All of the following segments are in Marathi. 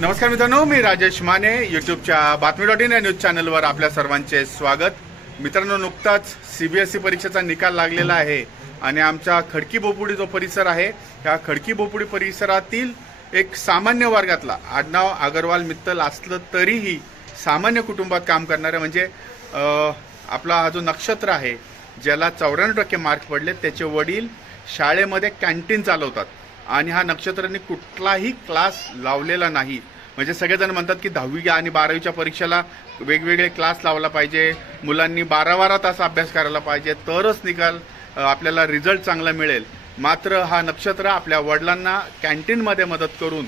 नमस्कार मित्रांनो मी राजेश माने यूट्यूबच्या बातमी डॉट इन या न्यूज चॅनलवर आपल्या सर्वांचे स्वागत. मित्रांनो नुकताच सी बी एस ई परीक्षेचा निकाल लागलेला आहे आणि आमचा खडकी बोपुडी जो परिसर आहे ह्या खडकी बोपुडी परिसरातील एक सामान्य वर्गातला आडनाव अगरवाल मित्तल असलं तरीही सामान्य कुटुंबात काम करणारे म्हणजे आपला हा जो नक्षत्र आहे ज्याला चौऱ्याण्णव टक्के मार्क पडले त्याचे वडील शाळेमध्ये कॅन्टीन चालवतात. आणि हा नक्षत्रांनी कुठलाही क्लास लावलेला नाही. म्हणजे सगळेजण म्हणतात की दहावी आणि बारावीच्या परीक्षेला वेगवेगळे क्लास लावला पाहिजे. मुलांनी बारा बारा तास अभ्यास करायला पाहिजे. तरच निकाल आपल्याला रिझल्ट चांगला मिळेल. मात्र हा नक्षत्र आपल्या वडिलांना कॅन्टीनमध्ये मदत करून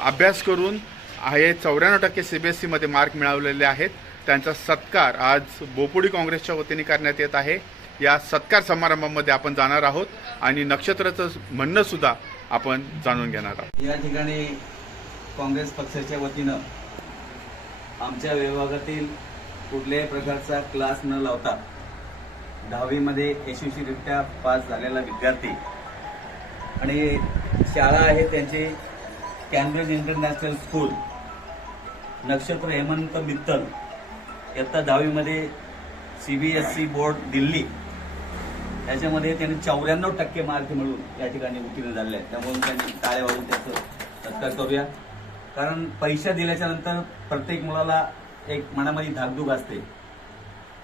अभ्यास करून हे चौऱ्याण्णव टक्के सी बी एस सीमध्ये मार्क मिळवलेले आहेत. त्यांचा सत्कार आज बोपुडी काँग्रेसच्या वतीने करण्यात येत आहे. या सत्कार समारंभामध्ये आपण जाणार आहोत आणि नक्षत्राचं म्हणणं सुद्धा आपण जाणून घेणार आहोत. या ठिकाणी काँग्रेस पक्षाच्या वतीनं आमच्या विभागातील कुठल्याही प्रकारचा क्लास न लावता दहावीमध्ये यशस्वीरित्या पास झालेला विद्यार्थी आणि शाळा आहे त्यांची कॅम्ब्रिज इंटरनॅशनल स्कूल नक्षत्र हेमंत मित्तल इयत्ता दहावीमध्ये C B S C board Delhi. त्याच्यामध्ये त्यांनी चौऱ्याण्णव टक्के मार्क मिळून या ठिकाणी उत्तीर्ण झाले आहेत. त्यामुळे त्यांनी टाळ्या वाजून त्याचं सत्कार करूया. कारण परीक्षा दिल्याच्या नंतर प्रत्येक मुलाला एक मनामध्ये धाकधूक असते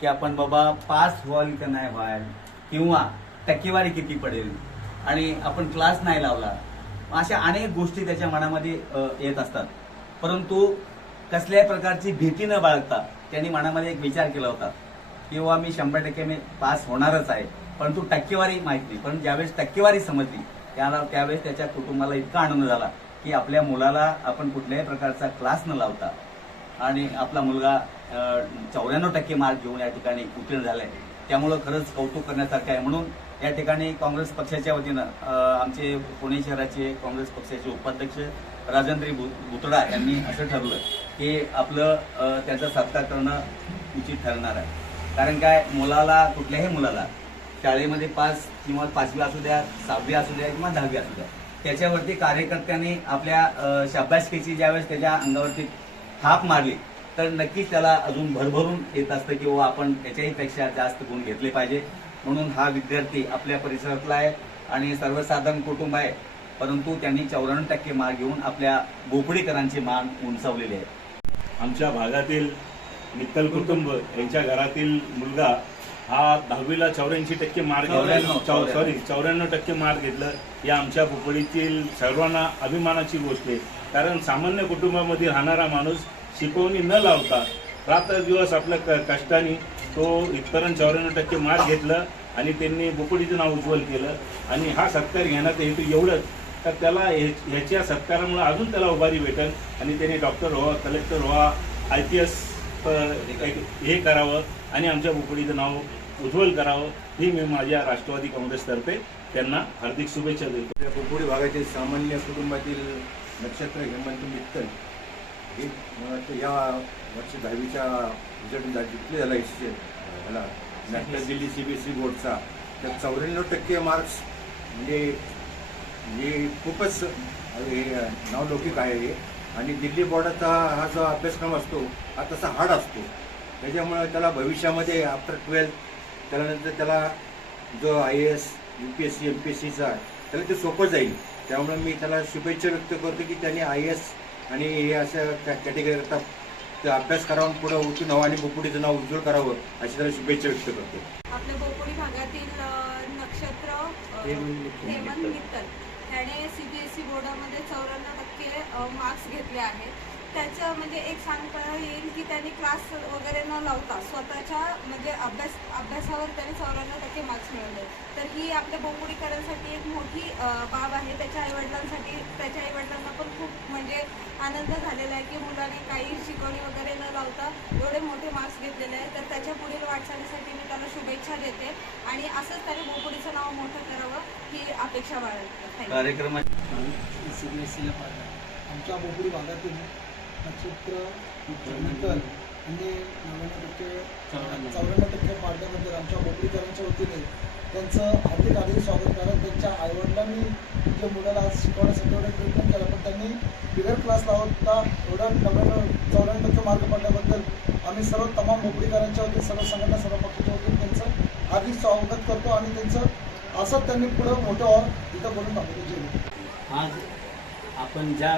की आपण बाबा पास व्हाल का नाही व्हाल किंवा टक्केवारी किती पडेल आणि आपण क्लास नाही लावला. अशा अनेक गोष्टी त्याच्या मनामध्ये येत असतात. परंतु कसल्याही प्रकारची भीती न बाळगता त्यांनी मनामध्ये एक विचार केला होता किंवा मी शंभर टक्के मी पास होणारच आहे. परंतु टक्केवारी माहीत नाही. पण ज्यावेळेस टक्केवारी समजली त्याला त्यावेळेस त्याच्या कुटुंबाला इतका आनंद झाला की आपल्या मुलाला आपण कुठल्याही प्रकारचा क्लास न लावता आणि आपला मुलगा चौऱ्याण्णव टक्के मार्क घेऊन या ठिकाणी उत्तीर्ण झालाय. त्यामुळं खरंच कौतुक करण्यासारखं आहे. म्हणून या ठिकाणी काँग्रेस पक्षाच्या वतीनं आमचे पुणे शहराचे काँग्रेस पक्षाचे उपाध्यक्ष राजेंद्री भुतडा यांनी असं ठरवलं की आपलं त्याचा सत्कार करणं उचित ठरणार आहे. कारण काय? मुलाला कुठल्याही मुलाला शाळेमध्ये पाच किंवा पाचवी असू द्या सहावी असू द्या किंवा दहावी असू द्या. त्याच्यावरती कार्यकर्त्यांनी आपल्या शाब्यासकीची ज्यावेळेस त्याच्या अंगावरती थाप मारली तर नक्कीच त्याला अजून भरभरून येत असतं की बाबा आपण त्याच्याही पेक्षा जास्त गुण घेतले पाहिजे. म्हणून हा विद्यार्थी आपल्या परिसरातला आहे आणि सर्वसाधारण कुटुंब आहे. परंतु त्यांनी चौऱ्याण्णव टक्के मार्क घेऊन आपल्या भोपळीकरांची मान उंचावलेली आहे. आमच्या भागातील मित्तल कुटुंब यांच्या घरातील मुलगा हा दहावीला चौऱ्याऐंशी टक्के मार्क घेतला. सॉरी चौऱ्याण्णव. टक्के मार्क घेतलं. या आमच्या पुपडीतील सर्वांना अभिमानाची गोष्ट आहे. कारण सामान्य कुटुंबामध्ये राहणारा माणूस शिकवणी न लावता रात्र दिवस आपल्या क- कष्टाने तो इथपर्यंत चौऱ्याण्णव टक्के मार्क घेतलं आणि त्यांनी बुकुडीचं नाव उज्ज्वल केलं. आणि हा सत्कार घेण्यात हेतू एवढंच. तर त्याला ह्याच्या सत्कारामुळे अजून त्याला उभारी भेटेल आणि त्याने डॉक्टर व्हा कलेक्टर व्हा आय पी एस हे करावं. आणि आमच्या बुकुडीचं नाव उज्ज्वल करावं ही मी माझ्या राष्ट्रवादी काँग्रेसतर्फे त्यांना हार्दिक शुभेच्छा देतो. या कुकुडी भागातील सामान्य कुटुंबातील नक्षत्र हेमंत मित्तल हे मला वाटतं या वर्षी दहावीच्या रिझल्ट जिंकले झाला एस ह्याला national Delhi C B S C बोर्डचा तर चौऱ्याण्णव टक्के मार्क्स म्हणजे म्हणजे खूपच हे नावलौकिक आहे हे. आणि दिल्ली बोर्डाचा हा जो अभ्यासक्रम असतो हा तसा हार्ड असतो. त्याच्यामुळे त्याला भविष्यामध्ये आफ्टर ट्वेल्थ त्यानंतर त्याला जो I S U P S C M P S सीचा त्याला ते सोपं जाईल. त्यामुळे मी त्याला शुभेच्छा व्यक्त करतो की त्यांनी आय एस आणि हे असं कॅटेगरीकरता ते अभ्यास करावून पुढं उठून हवं आणि बुकुडीचं नाव उज्ज्वल करावं अशी त्याला शुभेच्छा व्यक्त करतो. आपल्या बोपोडी भागातील नक्षत्र. हेमंत मित्तल. त्याने सीबीएसई बोर्डामध्ये चौऱ्याण्णव टक्के मार्क्स घेतले आहेत. त्याचं म्हणजे एक सांगता येईल की त्यांनी क्लास वगैरे न लावता स्वतःच्या म्हणजे अभ्यास अभ्यासावर त्याने चौऱ्याण्णव टक्के मार्क्स मिळवले. तर ही आपल्या बोपोडीकरांसाठी एक मोठी बाब आहे. त्याच्या आईवडिलांसाठी त्याच्या आईवडिलांना पण खूप म्हणजे आनंद झालेला आहे की मुलाने काही शिकवणी वगैरे न लावता एवढे मोठे मार्क्स घेतलेले आहेत. तर त्याच्या पुढील वाटचालीसाठी मी त्याला शुभेच्छा देते आणि असंच त्याने बोपोडीचं नाव मोठं करावं ही अपेक्षा बाळगते. थँक्यू कार्यक्रमात आमच्या बोपडी भागातून नक्षत्र मित्तल यांनी नव्याण्णव टक्के चौऱ्याण्णव. टक्के पाडल्यानंतर आमच्या बोपडीकरांच्या वतीने त्यांचं हार्दिक हार्दिक स्वागत कारण त्यांच्या आईवडिलांनी जे मुलाला आज शिकवण्यासाठी एवढा प्रयत्न केला पण त्यांनी रेग्युलर क्लास लावता एवढा नव्याण्णव चौऱ्याण्णव टक्के मार्क पडल्याबद्दल आम्ही सर्व तमाम बोपडीकरांच्या वतीने सर्व संघटना सर्व पक्षाच्या वतीने त्यांचं आधी स्वागत करतो आणि त्यांचं असंच त्यांनी पुढं मोठं इथं बोलून टाकतो आज आपण ज्या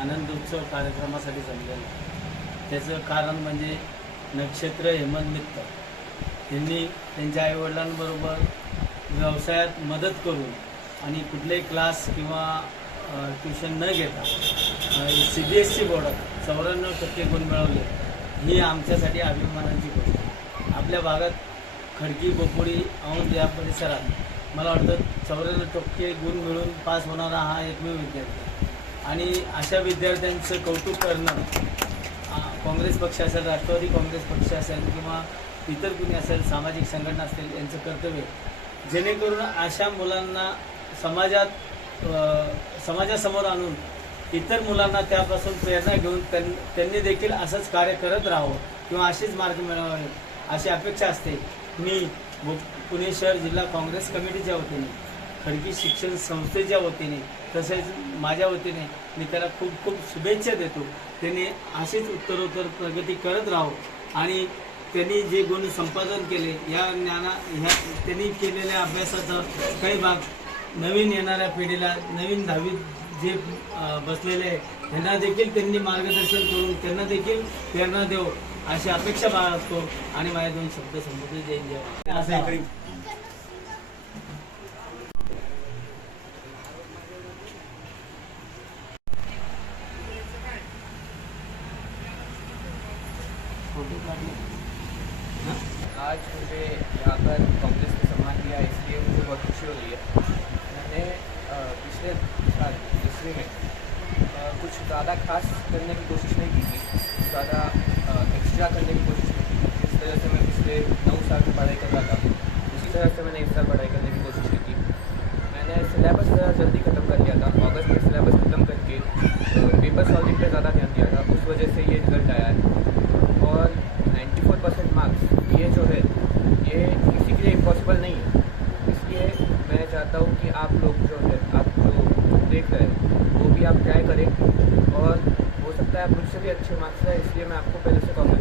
आनंदोत्सव कार्यक्रमासाठी जमलेलो त्याचं कारण म्हणजे नक्षत्र हेमंत मित्त. त्यांनी त्यांच्या आईवडिलांबरोबर व्यवसायात मदत करून आणि कुठलेही क्लास किंवा ट्युशन न घेता सी बी एस सी बोर्डात चौऱ्याण्णव टक्के गुण मिळवले. ही आमच्यासाठी अभिमानाची गोष्ट आहे. आपल्या भागात खडकी बोपोडी औंध या परिसरात मला वाटतं चौऱ्याण्णव टक्के गुण मिळून पास होणारा हा एकमेव विद्यार्थी आणि अशा विद्यार्थ्यांचं कौतुक करणं काँग्रेस पक्ष असेल राष्ट्रवादी काँग्रेस पक्ष असेल किंवा इतर कुणी असेल सामाजिक संघटना असतील यांचं कर्तव्य जेणेकरून अशा मुलांना समाजात समाजासमोर आणून इतर मुलांना त्यापासून प्रेरणा घेऊन त्यां- त्यांनी देखील असंच कार्य करत राहावं किंवा असेच मार्ग मिळवावे अशी अपेक्षा असते. मी पुणे शहर जिल्हा काँग्रेस कमिटीच्या वतीने खडकी शिक्षण संस्थेच्या वतीने तसेच माझ्या वतीने मी त्याला खूप खूप शुभेच्छा देतो. त्यांनी अशीच उत्तरोत्तर प्रगती करत राहो. आणि त्यांनी जे गुण संपादन केले या ज्ञाना ह्या त्यांनी केलेल्या अभ्यासाचा काही भाग नवीन येणाऱ्या पिढीला नवीन दहावीत जे बसलेले आहे, त्यांना देखील त्यांनी मार्गदर्शन करून त्यांना देखील प्रेरणा देऊ अशी अपेक्षा बाळगतो. आणि माझे दोन शब्द संबोधित जय जय आज मुझे यहाँ पर कांग्रेस में सम्मान दिया इसलिए मुझे बहुत खुशी हो रही है। मैंने पिछले साल ईस्वी में कुछ ज़्यादा खास करने की कोशिश नहीं की थी। ज़्यादा एक्स्ट्रा करने की कोशिश नहीं की जिस तरह से मैं पिछले नौ साल में पढ़ाई कर रहा था, उसी तरह से मैंने इस साल पढ़ाई करने की कोशिश की थी। मैंने सिलेबस जल्दी ख़त्म कर लिया था। अगस्त में सिलेबस करें और हो सकता है आप मुझसे भी अच्छे मार्क्स है इसलिए मैं आपको पहले से कॉन्ग्रेचुलेट हूँ